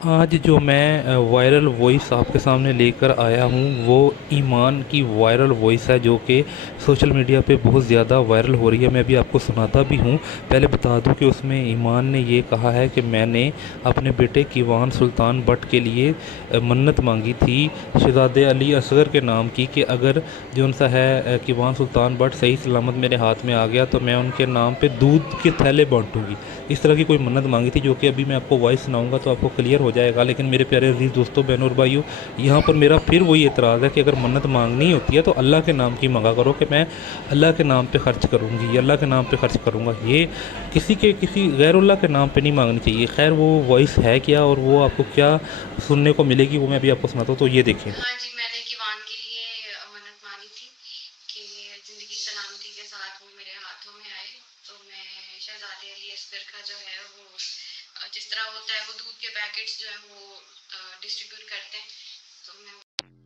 आज जो मैं वायरल वॉइस आपके सामने लेकर आया हूँ वो ईमान की वायरल वॉइस है जो कि सोशल मीडिया पे बहुत ज़्यादा वायरल हो रही है। मैं अभी आपको सुनाता भी हूँ। पहले बता दूँ कि उसमें ईमान ने ये कहा है कि मैंने अपने बेटे कीवान सुल्तान बट के लिए मन्नत मांगी थी शहज़ादे अली असगर के नाम की कि अगर जो उनसा है कीवान सुल्तान बट सही सलामत मेरे हाथ में आ गया तो मैं उनके नाम पे दूध के थैले बांटूंगी। इस तरह की कोई मन्नत मांगी थी जो कि अभी मैं आपको वॉइस सुनाऊंगा तो आपको क्लियर हो जाएगा। लेकिन मेरे प्यारे अजीज़ दोस्तों, बहनों और भाइयों, यहाँ पर मेरा फिर वही एतराज़ है कि अगर मन्नत मांगनी होती है तो अल्लाह के नाम की मांगा करो कि मैं अल्लाह के नाम पे खर्च करूँगी, अल्लाह के नाम पे खर्च करूँगा। ये किसी गैरुल्लाह के नाम पे नहीं मांगनी चाहिए। खैर वो वॉइस है क्या और वो आपको क्या सुनने को मिलेगी वो मैं अभी आपको सुनाता हूँ, तो ये देखिए। हाँ जी, मैंने कीवान के लिए मन्नत मानी थी कि ज़िंदगी सलामती के साथ वो मेरे हाथों में आए। तो मैं शहज़ादे अली असगर का जो है वो जिस तरह होता है वो दूध के पैकेट्स जो है वो डिस्ट्रीब्यूट करते हैं। तो मैं